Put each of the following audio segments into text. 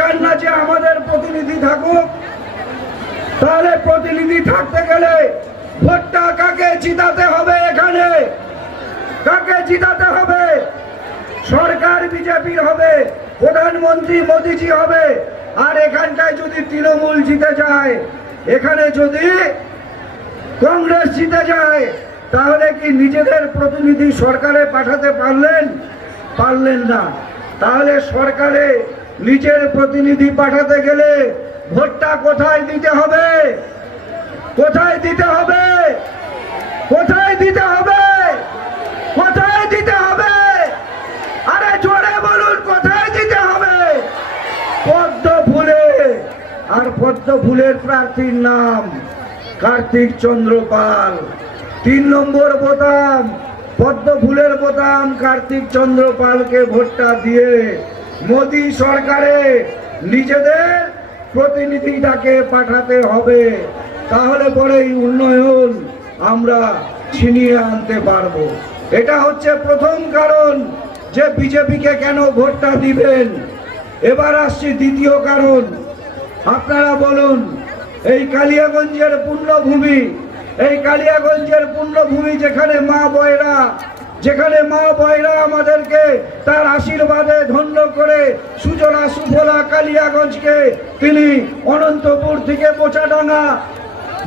চান না যে আমাদের প্রতিনিধি থাকুক। তাহলে প্রতিনিধি থাকতে গেলে ভোটটা কাকে জিতাতে হবে এখানে? কাকে জিতাতে হবে? সরকার বিজেপির হবে, প্রধানমন্ত্রী মোদিজি হবে। আর এখানটায় যদি তৃণমূল জিতে যায়, এখানে যদি কংগ্রেস জিতে যায়, তাহলে কি নিজেদের প্রতিনিধি সরকারে পাঠাতে পারলেন? পারলেন না। তাহলে সরকারে নিজের প্রতিনিধি পাঠাতে গেলে ভোটটা কোথায় দিতে হবে? কোথায় দিতে হবে? কোথায় দিতে হবে? কোথায় দিতে হবে? আরে জোরে বলুন, কোথায় দিতে হবে? পদ্ম ফুলে, আর পদ্ম ফুলের প্রার্থীর নাম কার্তিক চন্দ্র পাল। তিন নম্বর বোতাম, পদ্ম ফুলের বোতাম কার্তিক চন্দ্র পালকে ভোটটা দিয়ে মোদী সরকারে নিজেদের প্রতিনিধিটাকে পাঠাতে হবে। তাহলে পরেই উন্নয়ন আমরা ছিনিয়ে আনতে পারব। এটা হচ্ছে প্রথম কারণ যে বিজেপিকে কেন ভোটটা দিবেন। এবার আসছি দ্বিতীয় কারণ। আপনারা বলুন, এই কালিয়াগঞ্জের পুণ্যভূমি এই কালিয়াগঞ্জের পুণ্যভূমি যেখানে মা বয়রা যেখানে মা বয়রা আমাদেরকে তার আশীর্বাদে ধন্য করে সুজলা, সুফলা, কালিয়াগঞ্জকে তিনি অনন্তপুর থেকে পোচাডাঙ্গা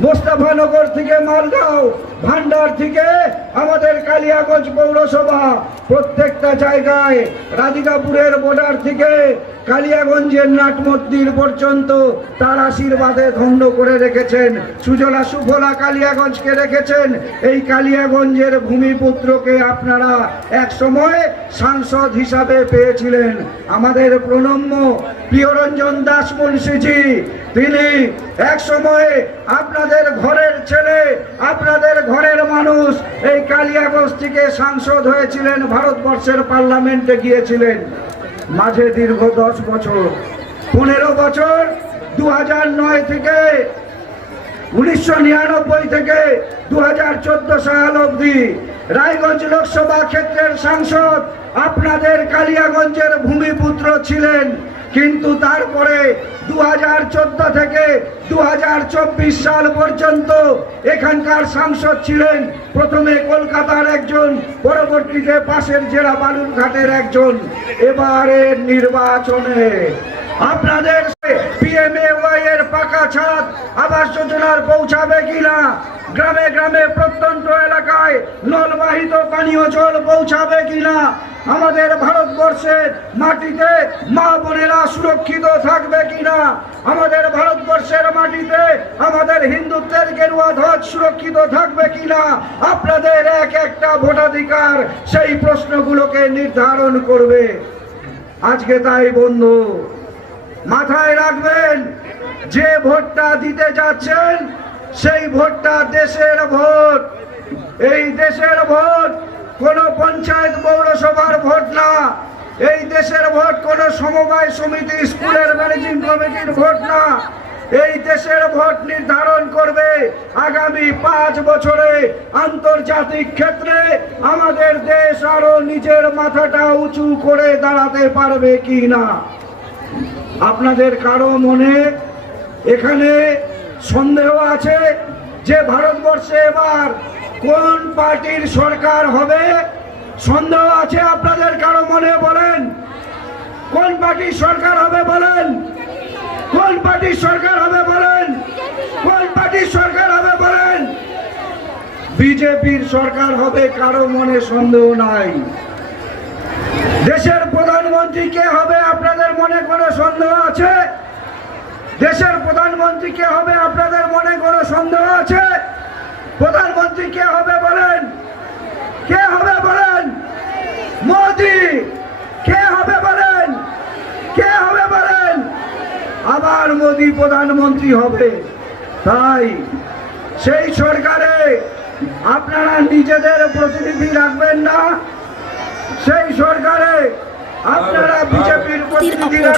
মোস্তাফানগর থেকে মালগাঁও ভান্ডার থেকে আমাদের কালিয়াগঞ্জ পৌরসভা প্রত্যেকটা জায়গায় রাধিকাপুরের বর্ডার থেকে কালিয়াগঞ্জের নাট মন্দির পর্যন্ত তার আশীর্বাদে ধন্য করে রেখেছেন। সুজলা সুফলা কালিয়াগঞ্জকে রেখেছেন। এই কালিয়াগঞ্জের ভূমিপুত্রকে আপনারা এক সময় সাংসদ হিসাবে পেয়েছিলেন। আমাদের প্রণম্য প্রিয়রঞ্জন দাস মুন্সিজি, তিনি এক সময়ে আপনাদের ঘরের ছেলে, আপনাদের ঘরের মানুষ এই কালিয়াগঞ্জ থেকে সাংসদ হয়েছিলেন, ভারতবর্ষের পার্লামেন্টে গিয়েছিলেন। মাঝে দীর্ঘ দশ বছর। পনেরো বছর দু নয় থেকে উনিশশো নিরানব্বই থেকে দু হাজার চোদ্দ সাল অবধি রায়গঞ্জ লোকসভা ক্ষেত্রের সাংসদ আপনাদের কালিয়াগঞ্জের ভূমিপুত্র ছিলেন কিন্তু তারপরে দু হাজার চোদ্দ থেকে দু হাজার চব্বিশ সাল পর্যন্ত এখানকার সাংসদ ছিলেন প্রথমে কলকাতার একজন পরবর্তীতে পাশের জেলা বালুরঘাটের একজন। এবারের নির্বাচনে আপনাদের পিএমএওয়াই এর পাকা ছাদ আবাস যোজনার পৌঁছাবে কিনা? গ্রামে গ্রামে প্রত্যন্ত এলাকায় নলবাহিত পানীয় জল পৌঁছাবে কিনা? আমাদের ভারতবর্ষের মাটিতে মা বোনেরা সুরক্ষিত থাকবে কিনা? আমাদের ভারতবর্ষের মাটিতে আমাদের হিন্দুত্বের গেরুয়া ধ্বজ সুরক্ষিত থাকবে কিনা? আপনাদের এক একটা ভোটাধিকার সেই প্রশ্নগুলোকে নির্ধারণ করবে। আজকে তাই বন্ধু মাথায় রাখবেন, যে ভোটটা দিতে যাচ্ছেন, সেই ভোটটা দেশের ভোট। এই দেশের ভোট কোন পঞ্চায়েত পৌরসভার ভোট না। এই দেশের ভোট কোন সমবায় সমিতি, স্কুলের ম্যানেজিং কমিটির ভোট না। এই দেশের ভোট নির্ধারণ করবে আগামী পাঁচ বছরে আন্তর্জাতিক ক্ষেত্রে। আমাদের দেশ আরও নিজের মাথাটা উঁচু করে দাঁড়াতে পারবে কি না? আপনাদের কারও মনে এখানে সন্দেহ আছে যে ভারতবর্ষে এবার কোন পার্টির সরকার হবে? সন্দেহ আছে আপনাদের কারও মনে বলেন? কোন পার্টির সরকার হবে বলেন? কোন পার্টির সরকার হবে বলেন? কোন পার্টির সরকার হবে বলেন? বিজেপির সরকার হবে কারও মনে সন্দেহ নাই। দেশের প্রধানমন্ত্রী কে হবে আপনাদের মনে কোনো সন্দেহ আছে? দেশের প্রধানমন্ত্রী কে হবে আপনাদের মনে কোনো সন্দেহ আছে? প্রধানমন্ত্রী কে হবে বলেন? কে হবে বলেন? মোদি! কে হবে বলেন? কে হবে বলেন? আবার মোদি প্রধানমন্ত্রী হবে। তাই সেই সরকারে আপনারা নিজেদের প্রতিনিধি রাখবেন না। সেই সরকারে আপনারা বিজেপির প্রতিনিধিরা